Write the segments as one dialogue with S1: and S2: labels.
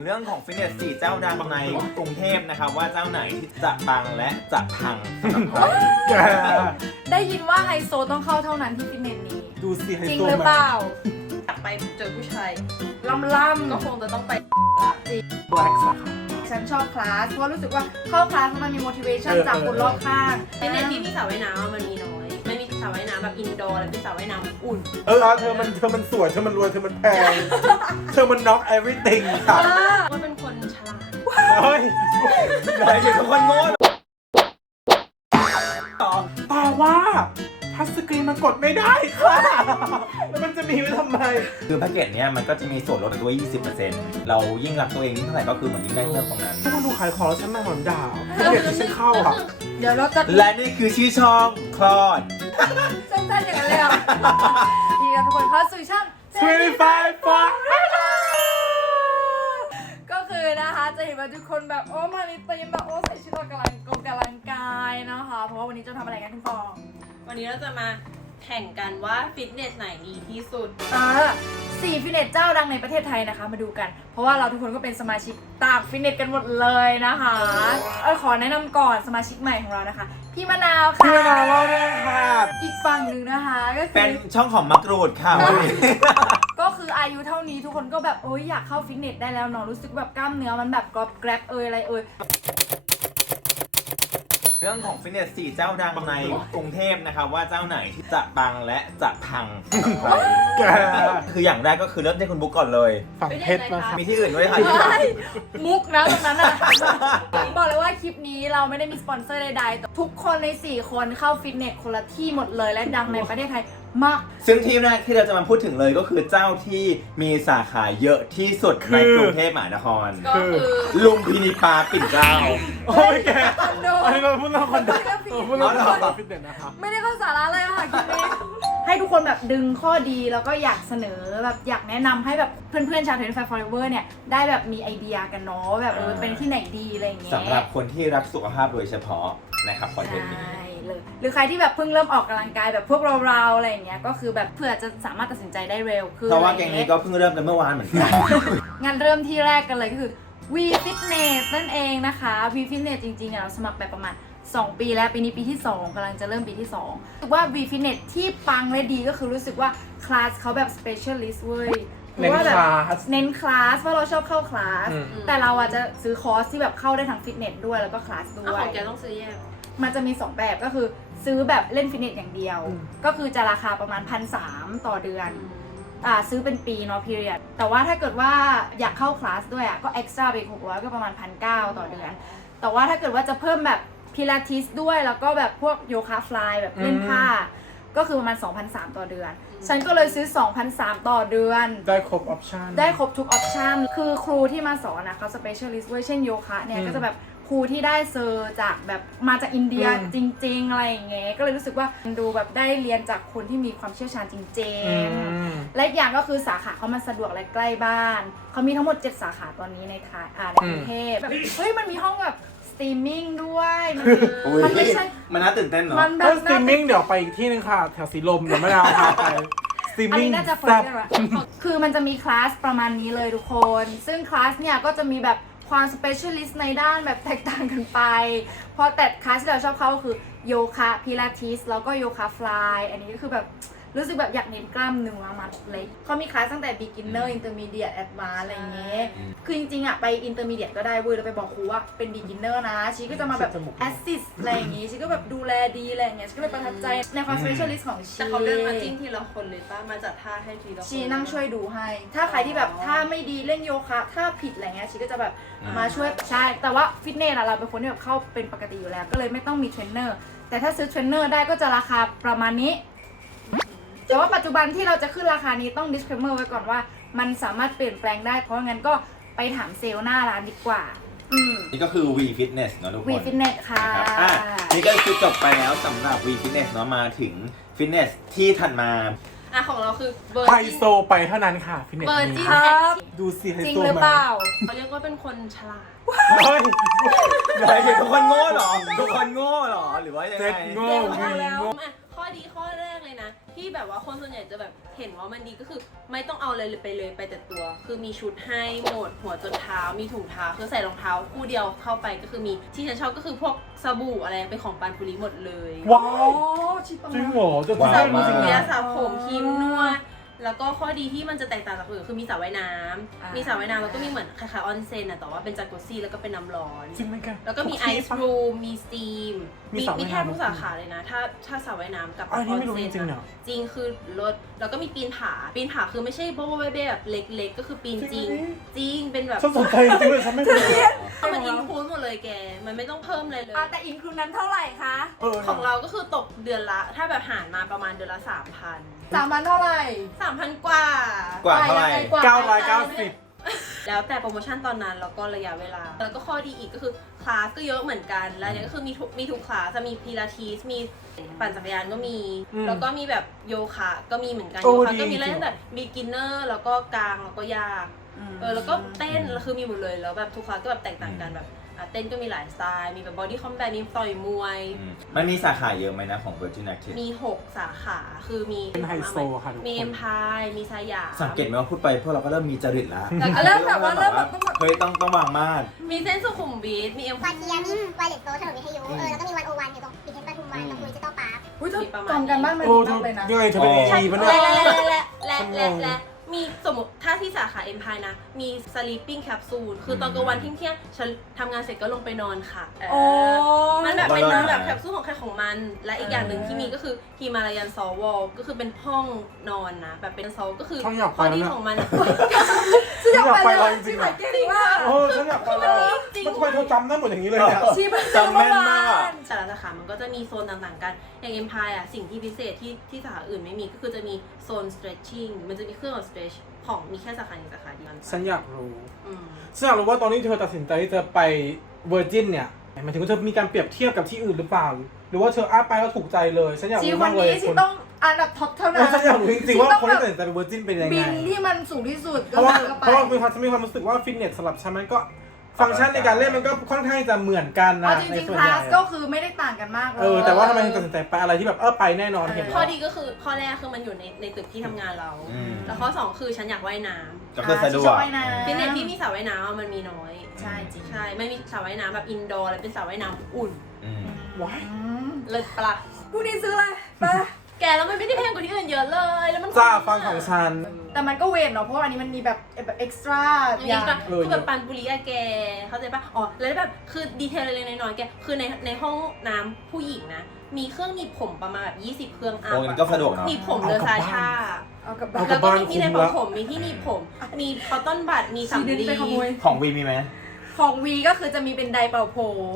S1: เรื่องของฟิตเนส4เจ้าดังในกรุงเทพนะครับว่าเจ้าไหนที่จะปังและจะพังสำหรับเรา
S2: ได้ยินว่าไฮโซต้องเข้าเท่านั้นที่ฟิตเนสนี้
S3: ดูสิไฮ
S2: จริง
S3: โซ
S2: หรือเปล่า
S4: อยากไปเจอผู้ชาย
S2: ล่ำ
S4: ก็คงจะต้องไป
S3: แบล็กสาขา
S2: ฉันชอบคลาสเพราะรู้สึกว่าเข้าคลาสมันมี motivation จากคนรอบข้าง
S4: ฟิตเนสที่มีสระว่ายน้ำมันมีน้อย ไม่มีสระว่ายน้ำแบบอินดอร์และเป็นสระว่ายน้ำอุ่น
S3: เธอมันสวยเธอมันรวยเธอมันแพงเธอมัน knock everything ค่ะ
S4: ว่าเป็นคนฉลาด
S3: เฮ้ย
S1: ไหนเป็นคนโง่เหรอ
S3: แต่ว่าทัชสกรีนมันกดไม่ได้ค่ะแล้วมันจะมีไว้ทำไม
S1: คือแพ็กเกจเนี้ยมันก็จะมีส่วนลดตัว 20% เรายิ่งรักตัวเองยิ่งเท่าไหร่ก็คือเหมือนยิ่งได้เพิ่มตรงนั้น
S3: ถ้ามาดูขายของแล้วฉันมาหอนด่าฟิตเนสที่ฉันเข้าอ่ะ
S2: เดี๋ยวเราจะ
S1: และนี่คือชื่อช่องคลอด
S2: สั้นๆอย่างนั้นเลยอ่ะดีกับทุกคนเข้าสู่ช่อง
S3: 25 for
S2: ก็คือนะคะจะเห็นว่าทุกคนแบบโอ้มาในธีมแบบโอ้ใส่ชุดออกกำลังกายนะคะเพราะว่าวันนี้จะทำอะไรกันคุณฟอง
S4: วันนี้เราจะมาแข่งกันว่าฟิตเนสไหนดีที่สุด
S2: 4ฟิตเนสเจ้าดังในประเทศไทยนะคะมาดูกัน เพราะว่าเราทุกคนก็เป็นสมาชิกต่างฟิตเนสกันหมดเลยนะคะขอแนะนำก่อนสมาชิกใหม่ของเรานะคะพี่มะนาวค่ะ
S3: พี่มะนาวเล่าเรื่องค่ะ
S2: อีกฝั่งหนึ่งนะคะก็คื
S1: เป็น
S2: อ
S1: ช่องของมะกรูดค่ะวันนี้
S2: ก็คืออายุเท่านี้ทุกคนก็แบบโอ๊ยอยากเข้าฟิตเนสได้แล้วเนาะรู้สึกแบบกล้ามเนื้อมันแบบกรอบแกรบอะไร
S1: เรื่องของฟิตเนส4เจ้าดังในกรุงเทพนะครับว่าเจ้าไหนที่จะปังและจะพังสำหรับเรา
S3: แก
S1: คืออย่างแรกก็คือเริ่มที่คุณบุ๊กก่อนเลย
S3: ฝั่งเพชรนะคะ
S1: มีที่อื่นด้วยค่ะ
S2: ใช่มุกนะตรงนั้นอ่ะ บอกเลยว่าคลิปนี้เราไม่ได้มีสปอนเซอร์ใดๆแต่ทุกคนใน4คนเข้าฟิตเนสคนละที่หมดเลยและดังในประเทศไทยมาก
S1: ซึ่งที่แรกที่เราจะมาพูดถึงเลยก็คือเจ้าที่มีสาขาเยอะที่สุดในกรุงเทพมหานคร
S4: ก็คือ
S1: ลุมพินีปาปิ่นเกล้า
S3: โอ้ยแก
S2: คอนโด
S3: อันนี้เราพูดเรื่องคอนโดพูดเรื่องฟิตเนสนะคะ
S2: ไม่ได้เข้าสาระเลยอะค่ะคลิปนี้ให้ทุกคนแบบดึงข้อดีแล้วก็อยากเสนอแบบอยากแนะนำให้แบบเพื่อนๆชาว25 Forever เนี่ยได้แบบมีไอเดียกันเนาะแบบเป็นที่ไหนดีอะไรอย่างเงี้ย
S1: สำหรับคนที่รักสุขภาพโดยเฉพาะนะครับคอนเทนต์นี้
S2: ใช่เลยหรือใครที่แบบเพิ่งเริ่มออกกำลังกายแบบพวกเราๆอะไรอย่างเงี้ยก็คือแบบเผื่อจะสามารถตัดสินใจได้เร็วคือ
S1: เพราะว่าแกงนี้ก็เพิ่งเริ่มกันเมื่อวานเหมือนกัน
S2: งั้นเริ่มที่แรกกันเลยก็คือ V Fitness นั่นเองนะคะ V Fitness จริงๆเนี่ยเราสมัครไปประมาณ2 ปีแล้วปีนี้ปีที่ 2กำลังจะเริ่มปีที่2รู้สึกว่า V Fitness ที่ปังและดีก็คือรู้สึกว่าคลาสเขาแบบ specialist เว้ย
S3: เน้น
S2: ว่าแบบ
S3: คลาส
S2: เน้นคลาสว่าเราชอบเข้าคลาส
S3: อืม
S2: แต่เราอาจจะซื้อคอร์สที่แบบเข้าได้ทั้งฟิตเนสด้วยแล้วก็คลาสด้
S4: เอา
S2: ว
S4: ข
S2: ย
S4: องแกต้องซื้อแยก
S2: มันจะมี 2 แบบก็คือซื้อแบบเล่นฟิตเนสอย่างเดียว ก็คือจะราคาประมาณ 1,300 ต่อเดือน ซื้อเป็นปีเนาะ period แต่ว่าถ้าเกิดว่าอยากเข้าคลาสด้วยก็ extra ไปอีก600 ก็ประมาณ 1,900 ต่อเดือน แต่ว่าถ้าเกิดว่าจะเพิ่มแบบพิลาทิสด้วยแล้วก็แบบพวกโยคะฟลายแบบเล่นผ้า ก็คือประมาณ 2,300 ต่อเดือน ฉันก็เลยซื้อ 2,300 ต่อเดือน
S3: ได้ครบออปชั่น
S2: ได้ครบทุกออปชันคือครูที่มาสอนนะเขาสเปเชียลิสต์เว้ยเช่นโยคะเนี่ยก็จะแบบครูที่ได้เซอร์จากแบบมาจากอินเดียจริงๆอะไรอย่างเงี้ยก็เลยรู้สึกว่าดูแบบได้เรียนจากคนที่มีความเชี่ยวชาญจริงๆและอีกอย่างก็คือสาขาเขามันสะดวกและใกล้บ้านเขามีทั้งหมด7 สาขาตอนนี้ในไทยในกรุงเทพแบบเฮ้ยมันมีห้องแบบสตรีมมิ่งด้วยมันไม่ใช่
S1: มันน่าตื่นเต้นเนาะ
S2: มันแบ
S3: ถ้า
S2: บ
S3: สตรีมมิ่งเดี๋ยวไปอีกที่นึงค่ะ แถวสีลมเดี๋ยวมะนาวพาไปสตรีม
S2: อัน
S3: มิ่ง
S2: นี้น่าจะเฟิ
S3: แซ่
S2: ร์
S3: บ
S2: สอะคือมันจะมีคลาสประมาณนี้เลยทุกคน ซึ่งคลาสเนี่ยก็จะมีแบบความสเปเชียลิสต์ในด้านแบบแตกต่างกันไป เพราะแต่คลาสที่เราชอบเข้าก็คือโยคะพิลาทิสแล้วก็โยคะฟลายอันนี้ก็คือแบบรู้สึกแบบอยากเน้นกล้ามเนื้อมัดเลยเขามีคลาสตั้งแต่ beginner intermediate advanced อะไรอย่างเงี้ย คือจริงๆอะไป intermediate ก็ได้เว้ยเราไปบอกครูว่าเป็น beginner นะชีก็จะมาแบบ assist อะไรอย่างงี้ชีก็แบบดูแลดีอะไรอย่างเงี้ยชีก็เลยประทับใจในความ specialist ของชี
S4: แต่เขาเดินมาจิ้มทีละคนเลยป่ะ มาจัดท่าให้ทีละคน
S2: ชีนั่งช่วยดูให้ ถ้าใครที่แบบถ้าไม่ดีเล่นโยคะถ้าผิดอะไรเงี้ยชีก็จะแบบมาช่วยใช่ แต่ว่าฟิตเนสอะเราเป็นคนที่แบบเข้าเป็นปกติอยู่แล้ว ก็เลยไม่ต้องมีเทรนเนอร์ แต่ถ้าซื้อเทรนเนอร์ได้ก็จะราคาประมาณนี้ แต่ว่าปัจจุบันที่เราจะขึ้นราคานี้ต้อง disclaimer ไว้ก่อนว่า มันสามารถเปลี่ยนแปลงได้ เพราะงั้นก็ไปถามเซลล์หน้าร้านดีกว่า
S1: นี่ก็คือ V Fitness เนาะทุกคน
S2: วีฟิตเนสค่ะ
S1: นะครับนี่ก็คือจบไปแล้วสำหรับ V Fitness เนาะมาถึงฟิตเนสที่ถัดมา
S4: ของเราคือเบอร์
S3: ไฮ
S4: จิน
S3: โซไปเท่านั้นค่ะฟิตเนส
S4: เบอร์จิ
S3: นี้
S4: น
S2: ครั
S4: แอบ ค
S3: ดูสิไฮ
S2: จริง
S3: โซ
S2: หรือ
S3: ไหม
S2: เปล่า
S4: เขาเรียกว่าเป็นคนฉลาด
S3: เฮ้ย
S1: ไหนเป็นทุกคนโง่เหรอทุกคนโง่เหรอหรือว่ายัง
S3: เซ็ต
S1: ไง
S3: โง่
S2: เดี๋ยว
S3: วี
S2: เอาแล้ว
S3: โง่
S4: ข้อดีข้อแรกเลยนะที่แบบว่าคนส่วนใหญ่จะแบบเห็นว่ามันดีก็คือไม่ต้องเอาอะไรไปเลยไปแต่ตัว คือมีชุดให้หมดหัวจนเท้ามีถุงเท้าคือใส่รองเท้าคู่เดียวเข้าไปก็คือมีที่ฉันชอบก็คือพวกสบู่อะไรเป็นของปานปุริหมดเลย
S3: ว้า
S2: โอ้
S3: ว
S2: ชิป
S3: จริงเหรอจะ
S1: ว้าว
S3: ได้
S4: สบู่
S3: จริง
S4: เนี้
S3: นะ
S4: ยสระผมครีมนวดแล้วก็ข้อดีที่มันจะแตกต่างจากคนอื่นคือมีสระว่ายน้ำมีสระว่ายน้ำแล้วก็มีเหมือนคล้ายๆออนเซ็นอะแต่ว่าเป็นจากุซซี่แล้วก็เป็นน้ำร้อน
S3: จริงไหมแก
S4: แล้วก็มีไอซ์รูมมีสตีม
S3: มีสระว่ายน้ำ
S4: แทบทุกสาขาเลยนะ ถ้าสระว่ายน้ำกับ
S3: อันนี้ไม่รู้
S4: อ
S3: จ
S4: ซ็
S3: ริงๆเหรอ
S4: จริงคือรถแล้วก็มีปีนผาคือไม่ใช่โบ๊ะเบ้แบบเล็กๆ ก็คือปีนจริง
S3: จริง
S4: เป็นแบบ
S3: ฉันสนใจจริงๆเลยฉันไม่รู้
S4: มันอินคูดหมดเลยแก มันไม่ต้องเพิ่มอะไรเลย
S2: แต่อินคลูนั้นเท่าไหร่คะ
S4: ของเราก็คือตกเดือนละ ถ้าแบบหารมาประมาณเดือนละ 3,000
S2: 3,000เท่าไหร่
S4: 3,000 กว่า
S1: กว่าเท่าไหร่
S2: ยังงกว่า
S3: 990
S4: แล้วแต่โปรโมชั่นตอนนั้นแล้วก็ระยะเวลา แล้วก็ข้อดีอีกก็คือคลาสก็เยอะเหมือนกัน แล้วเนี่ยก็คือมีทุกคลาสจะมีพิลาทิสมีปั่นจักรยานก็มี แล้วก็มีแบบโยคะก็มีเหมือนกัน
S3: โอ้
S4: โยคะ
S3: ดี
S4: ก็มีเล่
S3: จริ
S4: น
S3: ง
S4: แบบ beginner แล้วก็กลางแล้วก็ยาก แล้วก็เต้นแล้วคือมีหมดเลยแล้วแบบทุกคลาสก็แบบแตกต่างกันแบบเต้นก็มีหลายสไตล์ มีแบบ body combat มีต่อยมวย
S1: มันมีสาขาเยอะไหมนะของ Virgin Active
S4: มี 6 สาขา คือมี
S3: เป็นไฮโซค่ะทุกคน
S4: มี Empire มีสยาม
S1: สังเกตไหมว่าพูดไปพวกเราก็เริ่มมีจริตแล้ว
S2: เริ่มแบบว่าเริ่มแบบ
S1: เฮ้ยต้องวางมาด
S4: มีเส้นสุขุมวิทมี
S5: วาเทียมีไวเลสโซถนนวิทยุแล้วก็มีวันโอวันอยู่ตรงปีเทสปทุมวันตรงดิจิตอลพาร์ค
S2: อุ้ยเธอจำกันบ้านมัน
S3: โอ้
S2: ดีมากเลยนะ
S3: ยังไงเธอเป็น
S1: อ๋อ
S3: AE ปะเนี่ย
S4: และมีสมมติถ้าที่สาขา Empire นะ มี sleeping capsule คือตอนกลางวันเที่ยงฉันทำงานเสร็จก็ลงไปนอนค่ะ
S2: โอ้
S4: มันแบบเป็น
S1: บ้าๆ
S4: แบบแคปซูลของใครของมัน และอีกอย่างหนึ่งที่มีก็คือฮิมาลายันซอวอลก็คือเป็นห้องนอนนะ แบบเป็นซอลก็คือ
S3: ช่องอยากไป
S4: ข้อดี
S3: แล้วเนี่ย
S4: ของมัน
S2: ฉันอยากไป
S3: ฉันอยากไป
S2: เลย
S3: จริงๆ
S2: ชิบหายเก่งมาก
S3: โอ้ฉันอยากไปแล้วแล้วทำไมเธอจำได้หมดอย่างนี้เลยเนี่ย
S2: ชิบหาย
S1: จำแม่นมาก
S4: แต่ละสาขามันก็จะมีโซนต่างๆกัน อย่าง Empire อ่ะ สิ่งที่พิเศษที่สาขาอื่นไม่มีก็คือจะมีโซน stretching มันจะมีเครื่องของ stretch ของมีแค่สาขานี้สาขาเดียว
S3: ฉันอยากรู้
S4: อืม
S3: ฉันอยากรู้ว่าตอนนี้เธอตัดสินใจที่จะไป Virgin เนี่ยหมายถึงว่าเธอมีการเปรียบเทียบกับที่อื่นหรือเปล่า หรือว่าเธอไปแล้วถูกใจเลยฉันอยาก
S2: ชี
S3: รู้
S2: วั
S3: มาน กเลย
S2: นี้ชีต้องอันดับท็อปเท่า
S3: เอ
S2: นั้
S3: อน ฉันอยากรู้จริงๆว่าคนที่ตัดสินใจไป Virgin เป็นยังไง
S2: บินที่มันสูงที่สุด
S3: เพราะว่า
S2: ก็ไป
S3: เพราะว่าคือฉันมีความรู้สึกว่าฟิตเนสสำหรับฉันมันก็ฟังก์ชันในการเล่นมันก็ค่อนข้างจะเหมือนกันนะ
S2: เอาจ
S3: ใน
S2: ริง
S3: ส่
S2: ๆ
S3: วน
S2: ค
S3: ให
S2: ลา
S3: ญ่
S2: สก็คือไม่ได้ต่างกันมากเลย
S3: แต่ว่าทำไมถึงตัดสินใจไปอะไรที่แบบไปแน่นอนเห็น
S4: ข้อ
S3: แล้ว
S4: ดีก็คือข้อแรกคือมันอยู่ในตึกที่ทำงานเรา แล้วข้อ 2 คือฉันอยากว่ายน้ำ
S1: ก็คือสะดว
S2: ช
S1: ก
S2: อบว่ายน้ำ
S4: ฟิตเนสที่มีสระว่ายน้ำมันมีน้อย
S2: ใช่จริง
S4: ใช่ ไม่มีสระว่ายน้ำแบบอินดอร์แล้วเป็นสระว่ายน้ำอุ่น
S3: ว้าย
S4: เลิศปะล่ะ
S2: พรุ่งนี้ซื้อเลยไป
S4: แกแล้วมันไม่ได้แพงกว่าที่อื่นเยอะเลย แล้วมัน
S3: จ้าฟังของฉัน
S2: แต่มันก็เวทเนาะเพราะว่าอันนี้มันมีแบบเอ็กซ์ตร้า
S4: อัน
S2: อ
S4: นี้
S2: ย่าง
S4: ก็คือแบบปันปุริอะแก เข้าใจปะอ๋อ แล้วแบบคือดีเทลเล็กๆน้อยๆแก คือในห้องน้ำผู้หญิงนะ มีเครื่องหนีบผมประมาณแบบ20 เครื่องอัพ
S1: โอ้ยก็สะดวกเนาะ
S4: หนีบผมเรือซาชา
S2: เอากลับ
S3: เอา
S2: บ้าน
S3: กลั
S4: แล้
S3: บ
S4: วก็
S3: บ้าน
S4: มีใน
S3: คุ้ม
S4: ป
S3: ละ
S4: ผมมีที่หนีบผม มีคอตตอนบัดมีสำ
S2: ชี
S4: ลี
S2: นินไปขโมย
S1: ของวีมีไหม
S2: ของวีก็คือจะมีเป็นไดร์เป่าผม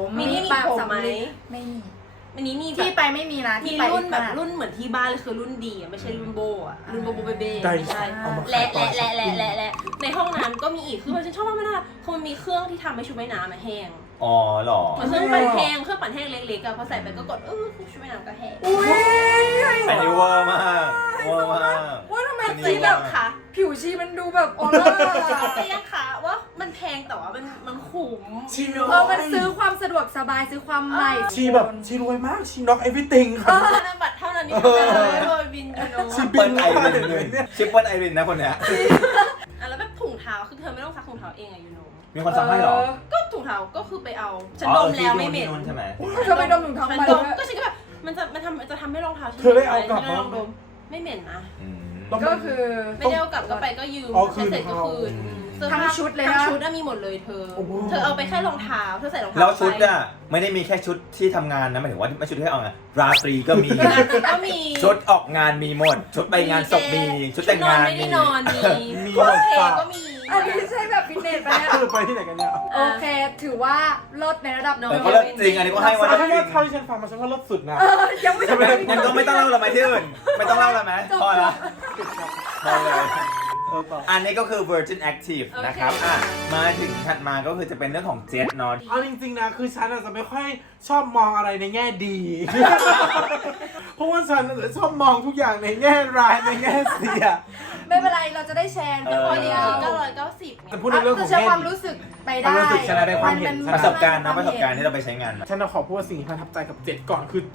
S4: มีที่หนีบ
S2: ปาก
S4: ผม
S2: สำ
S4: ไหม
S2: ลีไม่มี
S4: อันนี้มีแบ
S2: ที่
S4: บ
S2: ไปไม่มีนะ
S4: มี
S2: ที่ไป
S4: รุ่นแบบ
S2: อีก
S4: รุ่นเหมือนที่บ้านเลยคือรุ่นดีอะไม่ใช่รุ่นโบอะรุ่นโบเบเบ้
S3: ได้
S4: ไม่ใช่
S3: เอามา
S4: และ
S3: ขายต่อ
S4: และในห้องน้ำก็มีอีกคือฉันชอบมากนะคือมันมีเครื่องที่ทำให้ชุดว่ายน้ำมาแห้ง
S1: อ๋อเหรอ
S4: เหมือนเครื่องปั่นแห้งเครื่องปั่นแห้งเล็กๆอะพอใส่ไปก็กดชุดว่ายน้ำก็แห้ง
S2: อุ้ย
S1: อันนี้เวอร์มากเวอร์มาก
S2: ว่าทำไม
S1: อันนี้
S2: ชี
S4: ยั
S2: แบบ
S4: งค่ะ
S2: ผิวชีมันดูแบบออร่า
S4: จะยังค่ะว่ามันแพงแต่ว่ามันคุ้ม
S3: ชี
S2: มันซื้อความสะดวกสบายซื้อความใหม่
S3: ชีแบบชีรวยมากชีน็อก everything ค่ะ
S4: ธนบัตรเท่านั้นนี่ทำได้เลยโดยบินยูโน
S3: ชิป
S1: เปิ้ลไอรินชิปเปิ้ลไอรินนะคนเนี้ย
S4: แล้วแบบถุงเท้าคือเธอไม่ต้องซักถุงเท้าเองอะยูโน
S1: มีคนซักให้เหรอ
S4: ก็ถุงเท้าก็คือไปเอาฉันดมแล้วไม่เหม็น
S1: ใช่ไหม
S2: เธอไปดมถุงเท้า
S4: ฉัน
S2: มา
S4: ด
S2: ด้
S4: ม
S2: วย
S4: ก็ฉันก็แบบมันจะทำให้รองเท้าฉัน
S3: เธอได้เอากลับ
S4: ฉัน
S3: มา
S4: ลองดมไม่เหม็นนะ
S2: ก็คือ
S4: ไม่ได้เอากลับก็ไปก็ยืม
S3: อ๋อคื
S4: ใช้
S3: น
S4: เสร็จก็คืน
S1: เอา
S4: เสื้อ
S2: ทั้ง
S4: ผ้า
S2: ชุดเลยนะ
S4: ทั้งชุดอะมีหมดเลยเธอ
S3: โอ้โห
S4: เธอเอาไปแค่รองเท้าเธอใส่รองเท้า
S1: แล้วชุด
S4: ไป
S1: อ่ะไม่ได้มีแค่ชุดที่ทำงานนะหมายถึงว่าไม่ชุดที่เอาไงราตรีก็มี
S4: ก็มี
S1: ชุดออกงานมีหมด ชุดไปงานศพมี ชุดแต่งงาน
S4: ไม่ได้นอนมี
S3: มี
S4: โอเค
S3: หมด
S4: ก็มี
S2: อันนี้ใช่แบบฟิตเนสไปเนี่ย
S3: คือไปที่ไหนกันเนี่ย
S2: โอเค ถือว่าลดในระดับหนึ่ง
S1: แต่ก็เลิศจริงอันนี้ก็ให้ว่า
S3: ถ้าว่าเท่าที่ฉันฟังมาฉันว่าลดสุดนะ
S2: ยังไม่ถึง
S1: งั้นก็ไม่ต้องเล่าละไหมที่อื่นไม่ต้องเล่าละไหมพอละพอเลย
S3: ต่อ
S1: อันนี้ก็คือ Virgin Active นะครับมาถึงถัดมาก็คือจะเป็นเรื่องของเจ็ตนอน
S3: เอาจริงๆนะคือฉันอาจจะไม่ค่อยชอบมองอะไรในแง่ดี เพราะว่าฉันชอบมองทุกอย่างในแง่ร้ายในแง่เสีย
S2: ไม่เป็นไรเราจะได้แชร์กัน
S4: พ
S2: พ
S4: อ
S2: อ
S4: ดี
S2: เดียว
S4: คือ990ไง
S3: จะพูดในเรื่องของ
S2: จะ
S3: แง่
S2: ความ
S3: ดี
S2: รู้สึกไป
S3: ควา
S2: ได้
S3: มรู้สึกฉันเป็นความเห็น
S2: มั
S1: ประสบการณ์นะประสบการณ์ที่เราไปใช้งานมา
S3: ฉันจะขอพูดว่าสิ่งที่ประทับใจกับเจ็ตก่อนคือเจ็ต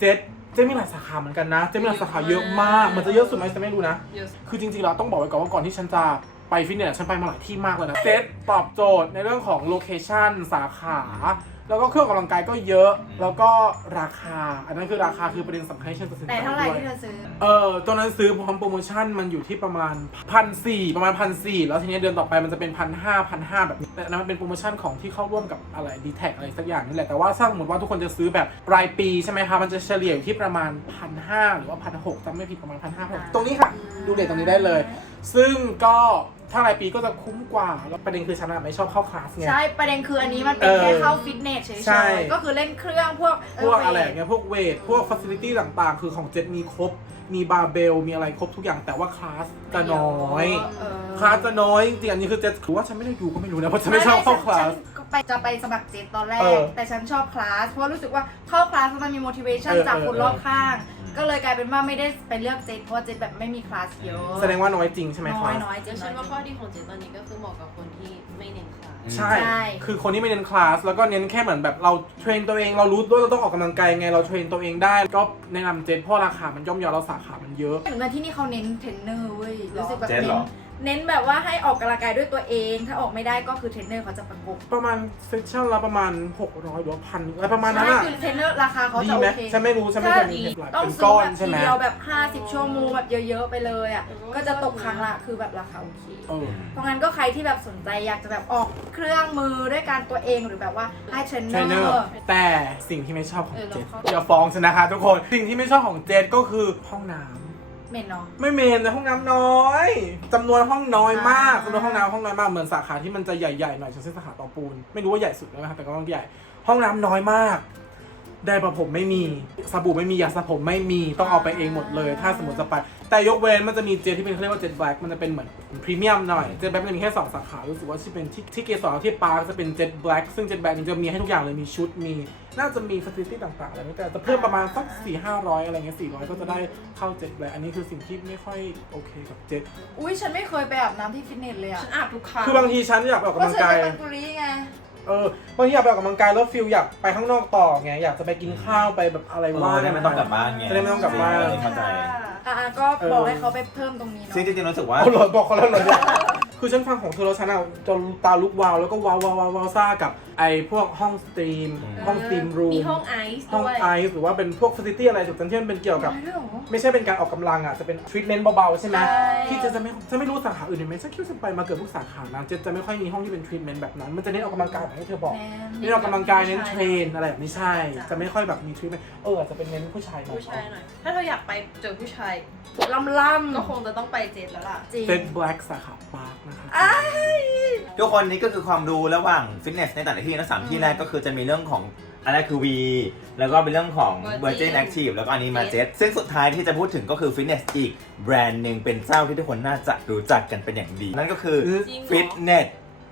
S3: เจ๊มีหลายสาขาเหมือนกันนะเจ๊มีหลายสาขาเยอะมากมันจะเยอะสุดไหมจะไม่รู้นะ
S4: เยอะ
S3: คือจริงๆเราต้องบอกไว้ก่อนว่าก่อนที่ฉันจะไปฟิตเนสฉันไปมาหลายที่มากเลยนะเซตตอบโจทย์ในเรื่องของโลเคชั่นสาขาแล้วก็เครื่องออกกำลังกายก็เยอะแล้วก็ราคาอันนั้นคือราคาคือประเด็นสำคัญที่ฉันตัดสินใจ
S2: แต่เท่าไหร่
S3: ด้วย
S2: ที่เธอซื้อ
S3: ตอนนั้นซื้อพร้อมโปรโมชั่นมันอยู่ที่ประมาณ1,400ประมาณ1,400แล้วทีนี้เดือนต่อไปมันจะเป็น1,500แบบนี้แต่อันนั้นมันเป็นโปรโมชั่นของที่เข้าร่วมกับอะไร D-Tag อะไรสักอย่างนี่แหละแต่ว่าถ้าสมมติว่าทุกคนจะซื้อแบบรายปีใช่ไหมคะมันจะเฉลี่ยอยู่ที่ประมาณ1,500หรือว่า1,600จำไม่ผิดประมาณ1,500ตรงนี้ค่ะดูเรทตรงนี้ได้เลย ซึ่งก็ถ้ารายปีก็จะคุ้มกว่าแล้วประเด็นคือฉันไม่ชอบเข้าคลาสไง
S2: ใช่ประเด็นคืออันนี้มันเป็นแค่เข้าฟิตเนสเฉย
S3: ใช่
S2: ๆก็คือเล่นเครื่องพวก
S3: อะไรอย่างเงี้ยพวกเวทพวกฟัซิลิตี้ต่างๆ คือของเจ็ตมีครบมีบาร์เบลมีอะไรครบทุกอย่างแต่ว่าคลาสจะน้อย คลาสจะน้อยจริงๆอันนี้คือเจ็ตคือว่าฉันไม่ได้อยู่ก็ไม่รู้นะเพราะฉันไม่ชอบเข้าคลาส
S2: จะไปสมัครเจ็ตตอนแร
S3: เอก อ
S2: แต่ฉันชอบคลาสเพราะรู้สึกว่าเข้าคลาสมันมี motivation จากคนรอบข้าง ก็เลยกลายเป็นว่าไม่ได้ไปเลือกเจ็ตเพราะว่าเจ็ตแบบไม่มีคลาสเยอะ
S3: แสดงว่าน้อยจริงใช่ไหมค
S2: น้
S3: ลา
S2: อย
S3: ส
S2: น้อยจริ
S4: แล้
S2: ง
S4: วฉันว่าข้อดีของเจตอนนี้ก็คือเหมาะกับคนที่ไม่เน้นคลาส
S3: ใช่
S2: ใช่
S3: คือคนที่ไม่เน้นคลาสแล้วก็เน้นแค่เหมือนแบบเราเทรนตัวเองเรารู้ด้วยเราต้องออกกำลังกายไงเราเทรนตัวเองได้ก็แนะนำเจ็ตเพราะราคามันย่อมเยาแล้วสาขามันเยอะ
S2: เหมือนที่นี่เขาเน้นเทรนเนอร์เว้ยรู้สึกแบบ
S1: เจ็ตเหรอ
S2: เน้นแบบว่าให้ออกกำลังกายด้วยตัวเอง ถ้าออกไม่ได้ก็คือเทรนเนอร์เขาจะประกบ
S3: ประมาณเซสชั่นละประมาณ600หรือ1,000อะไรประมาณนั้น
S2: ใช่
S3: อะ
S2: คือเทรนเนอร์ราคาเขา
S3: ดี
S2: จะ
S3: ไหม
S2: โอเค
S3: ฉันไม่รู้ฉันไม่เคยมีเห็นหลาย
S2: ต้อง
S3: เป็น
S2: ซื้
S3: ก้
S2: อ
S3: อน
S2: แบบ
S3: ใช่
S2: ที
S3: ไหม
S2: เดียวแบบ50ชั่วโมงแบบเยอะๆไปเลยอ่ะก็จะตกครั้งละคือแบบราคาโอเค
S3: เออ
S2: เพราะงั้นก็ใครที่แบบสนใจอยากจะแบบออกเครื่องมือด้วยการตัวเองหรือแบบว่าให้เทรน
S3: เทรน
S2: เน
S3: เน
S2: อ
S3: อร์
S2: ร์
S3: แต่สิ่งที่ไม่ชอบของเจต
S2: เราเข้า
S3: อย่าฟ้องฉันนะคะทุกคนสิ่งที่ไม่ชอบของเจตก็คือห้องน้ำ
S2: เมนเนาะ
S3: ไม่เมนแต่ห้องน้ำน้อยจำนวนห้องน้อยมาก
S2: อ่า
S3: จำนวนห้องน้ำเหมือนสาขาที่มันจะใหญ่ๆหน่อยเช่นสาขาเตาปูนไม่รู้ว่าใหญ่สุดไหมครับแต่ก็ต้องใหญ่ห้องน้ำน้อยมาก ได้ประผมไม่มีสบู่ไม่มียาสระผมไม่มีต้องเอาไปเองหมดเลย ถ้าสมมติจะไปแต่ยกเว้นมันจะมีเจตที่เป็นเขาเรียกว่าเจตแบล็กมันจะเป็นเหมือนพรีเมียมหน่อยเจตแบล็กมันจะมีแค่2สาขารู้สึกว่าที่เป็นที่เกสรที่ปาร์คจะเป็นเจตแบล็กซึ่งเจตแบล็กนี่จะมีให้ทุกอย่างเลยมีชุดมีน่าจะมีฟัซิลิตี้ต่างๆอะไรไม่แต่จะเพิ่มประมาณสัก400-500อะไรเงี้ย400ก็จะได้เข้าเจตแบล็กอันนี้คือสิ่งที่ไม่ค่อยโอเคกับเจต
S2: อุ้ยฉันไม่เคยไปอาบน้ำที่ฟิตเนสเลยอ่ะ
S4: ฉันอาบทุกครั้ง
S3: คือบางทีฉันอยากไปออก
S2: ก็
S3: กำลัง
S2: ฉัน
S3: กาย
S2: จะเป็นกุลีไง
S3: บางทีอยากไปออกกำลังกายแล้วฟิลอยากไปข้างนอกต่อไงอยากจะไปกินข้าวไปแบบอะไรว่า
S1: จะได้ไม่ต้องกลับบ้านไง
S3: จะได้ไม่ต้องกลับบ้าน
S1: เข้าใจ
S2: ก็บอกให้เขาไปเพิ่มตรงนี้เนาะ
S1: ซึ่งจริงๆรู้สึกว่า
S3: เอาหลอดบอกเขาแล้วเหรอเนี่ยคือฉันฟังของเธอแล้วฉันอะจนตาลุกวาวแล้วก็วาวซ่ากับไอ้พวกห้องสตรีม ห้องสตรีมรูม
S4: มีห้องไอซ์
S3: ห้อง
S4: ด้วย
S3: ไอซ์หรือว่าเป็นพวกฟัซิลิตี้อะไรจุดที่มันเป็นเกี่ยวกับ
S2: ได้ด้วยเหรอ
S3: ไม่ใช่เป็นการออกกำลังอ่ะจะเป็นทรีทเมนต์เบาๆใช่ไหม
S2: ใช่
S3: ที่จะไม่รู้สาขาอื่นไหมฉันคิดว่าฉันไปมาเกือบทุกสาขานะจะไม่ค่อยมีห้องที่เป็นทรีทเมนต์แบบนั้นมันจะเน้นออกกำลังกายแบบที่เธอบอก เน้นออกกำลังกายเน้นเทรนอะไรแบบนี้ใช่ จะไม่ค่อยแบบมีทรีทเมนต์อาจจะเป็นเน้นผู้ชายหน่อย
S4: ผู้ชายหน่อย ถ้าเธออยากไปเจอผู้ชาย
S2: ล่ำ
S4: ก็คงจะต้องไปเจตแล้วล่ะ
S2: จริง
S3: เซตแบล็กสาขาปาร์คนะคะ
S1: ทุกคนนี้ก็คือความรู้ระหว่างฟิตเนสในแต่ละที่นะ3ที่แรกก็คือจะมีเรื่องของอันแรกคือ V แล้วก็เป็นเรื่องของ Virgin Active แล้วก็อันนี้มา Jet ซึ่งสุดท้ายที่จะพูดถึงก็คือฟิตเนสอีกแบรนด์หนึ่งเป็นเจ้าที่ทุกคนน่าจะรู้จักกันเป็นอย่างดี นั่นก็คือ
S4: จริงเหรอ
S1: Fitness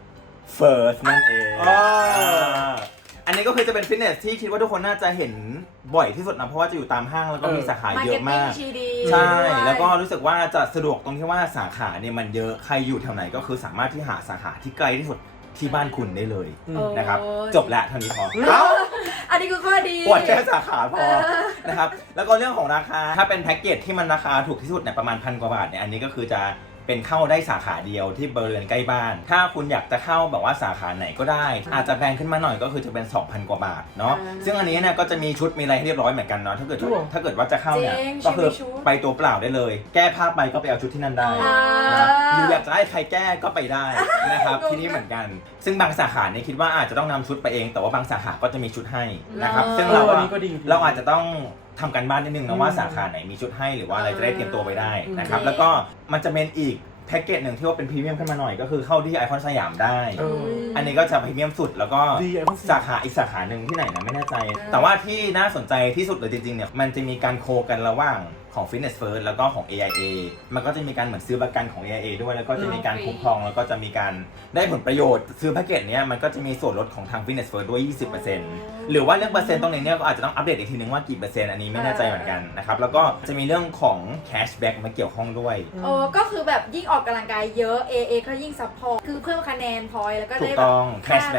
S1: First นั่นเอง
S3: อ๋อ
S1: อันนี้ก็คือจะเป็นฟิตเนสที่คิดว่าทุกคนน่าจะเห็นบ่อยที่สุดนะเพราะว่าจะอยู่ตามห้างแล้วก็มีสาขาเยอะมาก
S2: ชีดี
S1: ใช่ แล้วก็รู้สึกว่าจะสะดวกตรงที่ว่าสาขาเนี่ยมันเยอะ ใครอยู่แถวไหนก็คือสามารถที่หาสาขาที่ใกล้ที่สุดที่บ้านคุณได้เลย นะครับ จบแล้วเท่านี้พอเอ้า
S2: อันนี้คือข้อดี
S1: ปวดแค่สาขาพอ นะครับ แล้วก็เรื่องของราคา ถ้าเป็นแพ็กเกจที่มันราคาถูกที่สุดเนี่ยประมาณ1,000 กว่าบาทเนี่ย อันนี้ก็คือจะเป็นเข้าได้สาขาเดียวที่บริเวณใกล้บ้าน ถ้าคุณอยากจะเข้าแบบว่าสาขาไหนก็ได้ อาจจะแพงขึ้นมาหน่อยก็คือจะเป็น 2,000 กว่าบาทเนาะ ซึ่งอันนี้เนี่ยก็จะมีชุดมีอะไรให้เรียบร้อยเหมือนกันเนาะ ถ้าเกิดว่าจะเข้าเนี่ย
S2: จริง
S1: ก็คือ
S2: ชุด
S1: ไปตัวเปล่าได้เลย แก้ผ้าไปก็ไปเอาชุดที่นั่นได้
S2: อ่า
S1: นะหรืออยากจะให้ใครแก้ก็ไปได้นะครับ ที่นี่เหมือนกัน ซึ่งบางสาขาเนี่ยคิดว่าอาจจะต้องนำชุดไปเอง แต่ว่าบางสาขาก็จะมีชุดให้นะครับ ซึ่ง
S3: อั
S1: เรา
S3: นนี้ก็ดี
S1: เราอาจจะต้องทำกันบ้านนิดนึงนะว่าสาขาไหนมีชุดให้หรือว่าอะไรจะได้เตรียมตัวไปได้นะครับ แล้วก็มันจะเป็นอีกแพ็กเกจหนึ่งที่ว่าเป็นพรีเมียมขึ้นมาหน่อยก็คือเข้าที่ไอคอนสยามได้ อันนี้ก็จะพรีเมียมสุดแล้วก็
S3: ดีไอคอนสยาม
S1: สาขาอีกสาขาหนึ่งที่ไหนนะไม่แน่ใจ แต่ว่าที่น่าสนใจที่สุดเลยจริงๆเนี่ยมันจะมีการโคกันระหว่างของ Fitness First แล้วก็ของ AIA มันก็จะมีการเหมือนซื้อประกันของ AIA ด้วยแล้วก็จะมีการคุ้มครองแล้วก็จะมีการได้ผลประโยชน์ซื้อแพ็กเกจเนี้ยมันก็จะมีส่วนลดของทาง Fitness First ด้วย 20% หรือว่าเรื่องเปอร์เซ็นต์ตรงนี้เนี่ยก็อาจจะต้องอัปเดตอีกทีนึงว่ากี่เปอร์เซ็นต์อันนี้ไม่แน่ใจเหมือนกันนะครับแล้วก็จะมีเรื่องของ cashback มาเกี่ยวข้องด้วย
S2: ก็คือแบบยิ่งออกกำลังกายเยอะ AA ก็ยิ่งซัพพอร์ตคือเพิ่มคะแนนพอยต์แล้วก็
S1: ถู
S2: ได้
S1: ก
S2: แบบ
S1: ต้อง cashback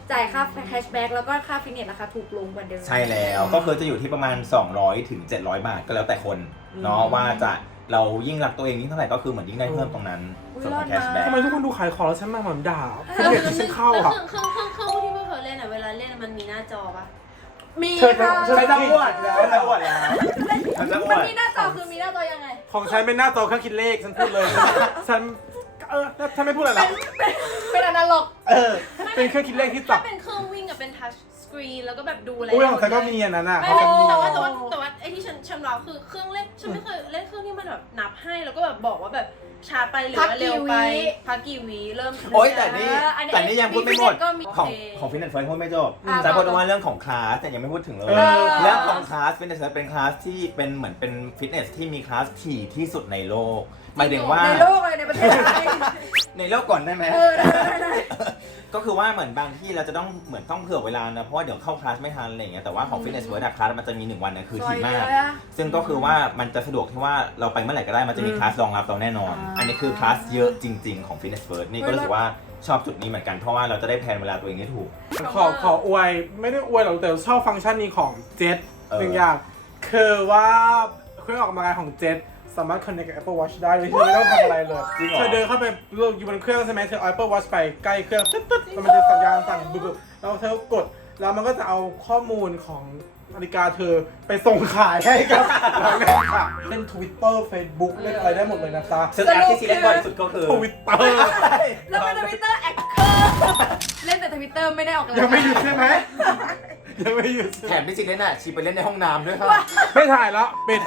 S2: จ่ายค่าแคชแบ็กแล้วก็ค่าฟิตเนสราคาถูกลงกว่าเดิม
S1: ใช่แล้วก็คือจะอยู่ที่ประมาณ 200 ถึง 700 บาทก็แล้วแต่คนเนาะว่าจะเรายิ่งรักตัวเองยิ่งเท่าไหร่ก็คือเหมือนยิ่งได้เพิ่มตรงนั้นส่วนของแคชแบ็ก
S3: ทำไมทุกคนดูขายของแล้วฉันมาเหมือนด่าฟิตเนสที่ฉันเข้า
S4: แล้ว
S3: อ่ะ
S4: เครื่องที่พวกเธอเล่นอ่ะเวลาเล่นมันมีหน้าจอปะ
S2: มี
S3: เธอ
S2: ค่ะ
S3: เธอ
S1: ไม่ต้องอวดแล้วไม่ต้องอวดแล้วไม่ต้องอ
S2: มัน
S1: วด
S2: มีหน้าจอคือมีหน้าจอยังไง
S3: ของฉันเป็นหน้าจอเครื่องคิดเลขฉันพูดเลยฉันแล้วถ้าไม่พูดอะไรหรอ
S2: เป็นอนาล็อก
S3: เป็นเครื่องคิดเลขที่จั
S4: ถ้า
S3: บ
S4: เป็นเครื่องวิ่งกับเป็นทัชสกรีนแล้วก็แบบดูอะไร
S3: อุ้ยของฉันก็มีอันนั้นอ่ะ
S4: ไม่แต่ว่าไอ้ที่ฉันเราคือเครื่องเล่นฉันไม่เคยเล่นเครื่องที่มันแบบนับให้แล้วก็แบบบอกว่าแบบช้าไปหรือว่าเร็วไปพักกี่วิเริ่ม
S1: โอ๊ยแต่นี่
S2: อันนี้
S1: แต่นี่ยังพูดไม่หมด
S2: ก็มี
S1: ของฟิตเนสเฟิร์สพูดไม่จบ
S2: อ่า
S1: แต่พูดว่าเรื่องของคลาสแต่ยยังไม่พูดถึงเลย
S3: เออ
S1: เรื่องของคลาสฟิตเนสเป็นคลาสที่เป็นเหมือนเป็นฟิตเนสที่มีคลาสถี่ที่สุดในโลกหมายถึงว่า
S2: ในโลกเลยในประเทศไทย
S1: ในโลกก่อนได้ไหม
S2: ได้
S1: ก็คือว่าเหมือนบางที่เราจะต้องเหมือนต้องเผื่อเวลานะเพราะว่าเดี๋ยวเข้าคลาสไม่ทันอะไรอย่างเงี้ยแต่ว่าของฟิตเนสเวิร์ดคลาสมันจะมี1วันนะคือถี่มาก ซึ่งก็คือว่ามันจะสะดวกที่ว่าเราไปเมื่อไหร่ก็ได้มันจะมีคลาสรองรับเราแน่นอน อันนี้คือคลาสเยอะจริง ๆของฟิตเนสเวิร์ดนี่ก็รู้สึกว่าชอบจุดนี้เหมือนกันเพราะว่าเราจะได้แพลนเวลาตัวเองได้ถูก
S3: ขออวยไม่ได้อวยหรอกแต่ชอบฟังก์ชันนี้ของเจ็ต
S1: เออ
S3: หนึ่งอย่างคือว่าเครื่องออกกำลังกายของเจ็ตสามารถ connect กับ Apple Watch ได้โดยที่ไม่ต้องทำอะไรเลย
S1: จริงเหรอ
S3: เธอเดินเข้าไปอยู่บนเครื่องใช่ไหมเธอเอา Apple Watch ไปใกล้เครื่องตึ๊ดๆแล้วมันจะสัญญาณสั่งบึบๆแล้วเธอกดแล้วมันก็จะเอาข้อมูลของนาฬิกาเธอไปส่งขายให้กับร้านค้าเล่น Twitter Facebook เล่นอะไรได้หมดเลยนะคะ
S1: ซึ่งแอปที่ซีเล่นบ่อยสุดก็คือ
S3: Twitter
S2: แล้วเป็นทวิตเตอร์แอคเคอร์เล่นแต่ทวิตเตอร์ไม่ได้ออก
S3: ยังไม่หยุดใช่ไหมยังไม่หยุดใช่ไห
S1: แถ
S3: ม
S1: มที่ซีเล่นอ่ะชีไปเล่นในห้องน้ำด้วยค่ะ
S3: ไม่ถ่ายแล้วปิด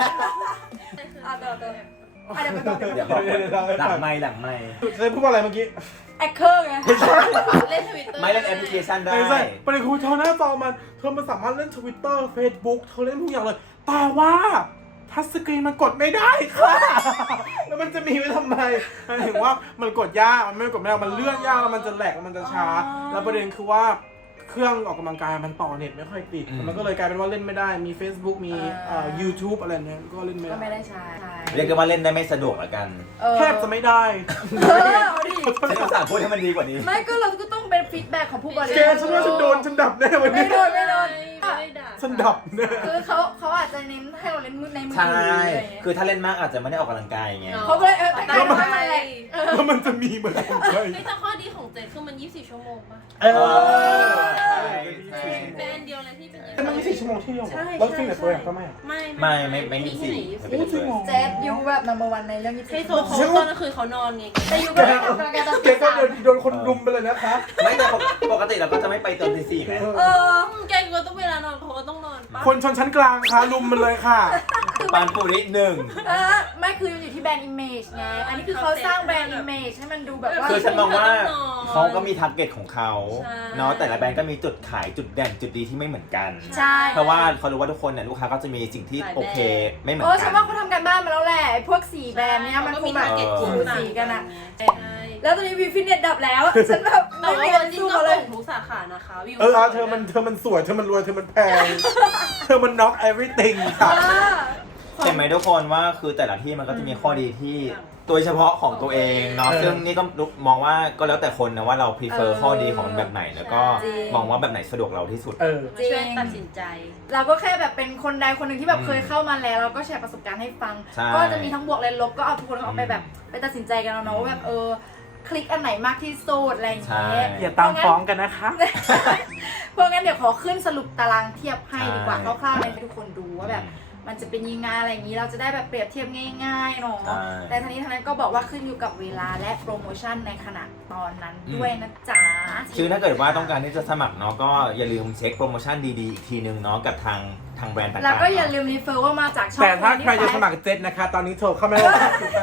S2: เดี๋ยวไปต่อ
S1: เดี๋ยวบอกก่อนหลังไม่หลังไม่
S3: เธอพูดว่าอะไรเมื่อกี้
S2: แอคเคอร์ไง
S4: เล่นทวิตเตอร์
S1: ไม่เล่นแอปพลิเคชันได้
S3: ไม่ใช่ประเด็นคือเธอหน้าจอเธอมันสามารถเล่น Twitter Facebook เธอเล่นทุกอย่างเลย แต่ว่าทัชสกรีนมันกดไม่ได้ค่ะ แล้วมันจะมีไว้ทำไมหมายถึงว่ามันกดยาก มันไม่กดไม่ได้ มันเลื่อนยากแล้วมันจะแหลกมันจะช้า แล้วประเด็นคือว่าเครื่องออกกำลังกายมันต่อเน็ตไม่ค่อยติด มันก็เลยกลายเป็นว่าเล่นไม่ได้ มี Facebook มีYouTube อะไรเนี้ยก็เล่นไม่
S2: ก็ไม่
S3: ได้
S2: ได้ใช้
S1: เรียกได้ว่าเล่นได้ไม่สะดวกละกัน
S3: แทบจะไม่ได้
S2: เอาดิ
S1: ฉันต้องสั่งพูดให้มันดีกว่านี้
S2: ไม่ก็เราก็ต้องเป็นฟีดแบ็กของผู้บริโภ
S3: แก
S2: ค
S3: ฉันว่าฉันโดนฉันดับแน่วัน
S2: ไม่
S3: นี้
S2: โดนไม่โดน
S4: ไม่ได้ด่า
S3: ฉันดับแน่
S2: คือเขาอาจจะเน้นให้เราเล่นมือในมือ
S1: ใช่
S2: ถืออะไรอย่างเงี้ย
S1: คือถ้าเล่นมากอาจจะไม่ได้ออกกำลังกายไง
S2: เขาก็เลยแต่ก็ไม่เป็นไร
S3: แล้วมันจะมีเหมือนกันใช่
S4: ไม่แต่ข้อดีของเจ็ดคือมัน 24 ชั่วโมงป่ะ
S3: เออ
S1: ใช่
S4: เป็นอันเดียวเลยที่เป็น
S3: แต่มัน24 ชั่วโมงที่เดียวเหรอแล้วฟิตเนสตัวอย่างก็ไม่อะ
S1: ไม่มีสี่
S3: โอ้จริงเหรอ
S2: เจ็ดยูแบบนัมเบอร์วันในเรื่องยี่สิบ
S4: ให้โซเขาตอนกลางคืนเขานอนไง
S2: แต่ยูก็ได้ออกกำลังกายตอน
S3: แก
S2: ตี
S3: ก็
S2: สาม
S3: โดนคนรุมไปเลยนะคะ
S1: ไม่แต่ปกติเราก็จะไม่ไปตอนตีสี่ไหม
S2: เออ
S4: แกก็ต้องเวลานอนเขาก็ต้องนอนป่ะ
S3: คนชนชั้นกลางค่ะรุมมันเลยค่ะ
S1: ปานปูริหนึ่ง
S2: ไม่คือมันอยู่ที่แบรนด์อิมเมจไง อันนี้คือเขาสร้างแบรนด์อิมเมจให้มันดูแบบว่า
S1: คือฉันมองว่าเขาก็มีทาร์เก็ตของเขา
S4: ใช่
S1: เนาะแต่ละแบรนด์ก็มีจุดขายจุดเด่นจุดดีที่ไม่เหมือนกัน
S2: ใช่
S1: เพราะว่าเขารู้ว่าทุกคนเนี่ยลูกค้าก็จะมีสิ่งที่โอเคไม่เหมือน
S2: โอ้
S1: กั
S2: ฉันว่าเขาทำกันบ้านมาแล้วแหละไอ้พวกสีแบรนด์เนี้ยมันคงแบบ
S4: เก็ต
S2: สูสีกันอะ
S4: ใช่
S2: แล้วตอนนี้วีฟิตเนสดับแล้ว ฉันแบบ
S4: แต่
S2: ไม่
S4: ว่า
S2: มี
S4: เว
S2: อะ
S4: อ
S2: ไร
S4: ร์จิน
S2: สู้
S4: ก็
S2: เขาเลย
S4: ส่งทุกสาขานะคะวิว
S3: เธอมันสวยเธอมันรวยเธอมันแพง เธอมัน knock everything ค่ะ
S1: เห็นไหมทุกคนว่าคือแต่ละที่มันก็จะมีข้อดีที่โดยเฉพาะของตัวเองเนาะ
S3: เออ
S1: ซึ่งนี่ก็มองว่าก็แล้วแต่คนนะว่าเรา prefer ข้อดีของมันแบบไหน แล้วก็มองว่าแบบไหนสะดวกเราที่สุด
S3: เออ
S4: ช่วยตัดสินใจ
S2: เราก็แค่แบบเป็นคนใดคนหนึ่งที่แบบเคยเข้ามาแล้วเราก็แชร์ประสบการณ์ให้ฟัง
S1: ใช่
S2: ก็จะมีทั้งบวกและลบก็เอาทุกคนเอาไปแบบไปตัดสินใจกันเอาเนาะว่าแบบคลิกอันไหนมากที่สุดอะไรอย่างเงี้ย
S3: อย่าตามฟ้องกันนะคะ
S2: เพราะงั้นเดี๋ยวขอขึ้นสรุปตารางเทียบให้ดีกว่า
S1: ใช่
S2: คร่าวๆให้ทุกคนดูว่าแบบมันจะเป็นยังไงอะไรอย่างนี้เราจะได้แบบเปรียบเทียบง่ายๆเนาะ
S1: ใช่
S2: แต่ทั้งนี้ทั้งนั้นก็บอกว่าขึ้นอยู่กับเวลาและโปรโมชั่นในขณะตอนนั้นด้วยนะจ๊ะ
S1: คือถ้าเกิดว่าต้องการที่จะสมัครเนาะก็อย่าลืมเช็คโปรโมชั่นดีๆอีกทีนึงเนาะกับทางแบรนด์ต่างๆ
S2: แล้วก็อย่า
S1: เนะ
S2: ลืมรีเฟอร์ว่ามาจากช่อง
S3: แต่ถ้าใครจะ
S2: 25
S3: สมัครเจ็ตนะคะ ตอนนี้โทรเข้ามาเลย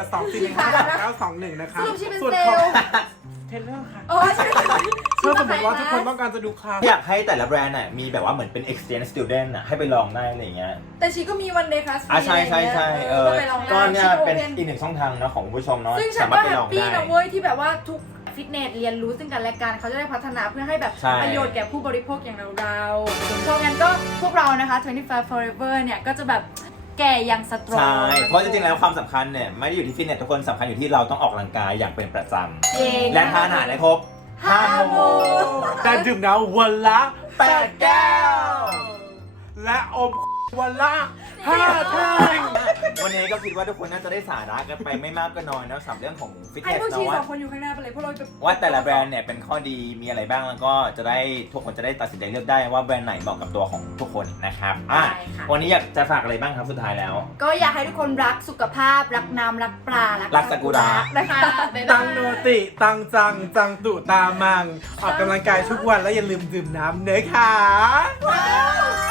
S3: 0824153921 นะคะ
S2: สรุปชีพเป็น
S3: ส่วน
S2: เซล
S3: ของ
S2: ล์
S3: เทเลอร์ค่ะ
S2: โอ้ใช่
S3: ถ้าสมมติว่าทุกคนต้องการจะดูคลาส
S1: อยากให้แต่ละแบรนด์น่ะมีแบบว่าเหมือนเป็น exchange student น่ะให้ไปลองได้อะไรอย่างเงี้ย
S2: แต่ชีก็มีวันเดย์คลาส
S1: ใช่ก็ไปลองก็เนี่ยเป็นอีกหนึ่งช่องทางเนาะของคุณผู้ชมเนาะ
S2: ซึ่งฉั
S1: สาน มาร
S2: ก็
S1: ถไป
S2: แฮ
S1: ล
S2: ป
S1: อง
S2: ปี้
S1: ได้
S2: นะเว้ยที่แบบว่าทุกฟิตเนสเรียนรู้ซึ่งกันและกันเขาจะได้พัฒนาเพื่อให้แบบ
S1: ใช่
S2: ประโยชน์แก่ผู้บริโภคอย่างเราๆเพราะงั้นก็พวกเรานะคะ25 Forever เนี่ยก็จะแบบแก่อย่างสตรอง
S1: ใช่เพราะจริงๆแล้วความสำคัญเนี่ยไม่ได้อยู่ที่ฟิตเนสทุกคนสำคัญอยู่ที่เราต้องออกกำลังกายอย่างเป็นประจ
S2: จริง
S1: ำและทานอาหารให้ครบ 5 โมง
S3: แต่ดื่มน้ำวันละ
S1: 8 แก้ว
S3: และอมวันละ5 แท่ง
S1: วันนี้ก็คิดว่าทุกคนน่าจะได้สาระกันไปไม่มากก็น้อยนะสำหรับเรื่องของฟิตเน
S2: ให้
S1: ส
S2: พวกชี
S1: นะ
S2: สองคนอยู่ข้างหน้าไปเลยพวกเราจะ
S1: ว่าแต่ละแบรนด์เนี่ยเป็นข้อดีมีอะไรบ้างแล้วก็จะได้ทุกคนจะได้ตัดสินใจเลือกได้ว่าแบรนด์ไหนเหมาะกับตัวของทุกคนนะครับอ่ะ
S2: ใช่ค่ะ
S1: วันนี้อยากจะฝากอะไรบ้างครับสุดท้ายแล้ว
S2: ก็อยากให้ทุกคนรักสุขภาพ รักน้ำรักปลา
S1: รักซากุระ
S2: นะคะ
S3: ตังโนติ ตังจัง จังตุตามัง ออกกำลังกายทุกวันแล้วอย่าลืมดื่มน้ำเนื้อค่ะ